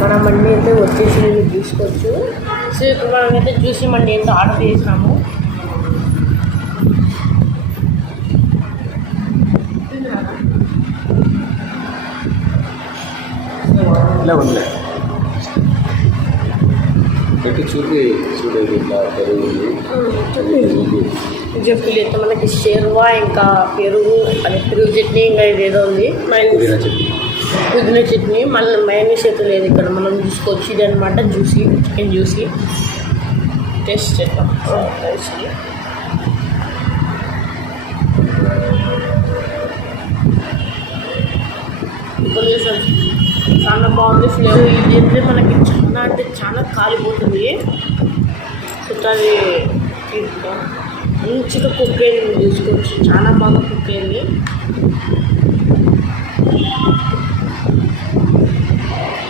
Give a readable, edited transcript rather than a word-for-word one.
మన మండి అయితే వచ్చేసి మీరు తీసుకోవచ్చు. సో ఇప్పుడు మనమైతే జ్యూసీ మండి అయితే ఆర్డర్ చేసినాము. ఇలా ఉంది పెట్టి చూడేది ఇట్లా పెరుగుంది జంపులు అయితే మనకి షేర్వా ఇంకా పెరుగు అని పెరుగు చట్నీ ఇంకా ఇదేదో ఉంది పుదీనా చట్నీ. మళ్ళీ మైనస్ అయితే లేదు ఇక్కడ, మనం చూసుకోవచ్చు. ఇది అనమాట జ్యూసీ, చికెన్ జ్యూసీ. టేస్ట్ చేద్దాం. చాలా బాగుంది ఫ్లేవర్. ఇది అయితే మనకి చాలా అంటే చాలా కాలిపోతుంది. సో అది మంచిగా కుక్ అయింది, చూసుకోవచ్చు. చాలా బాగా కుక్ అయింది.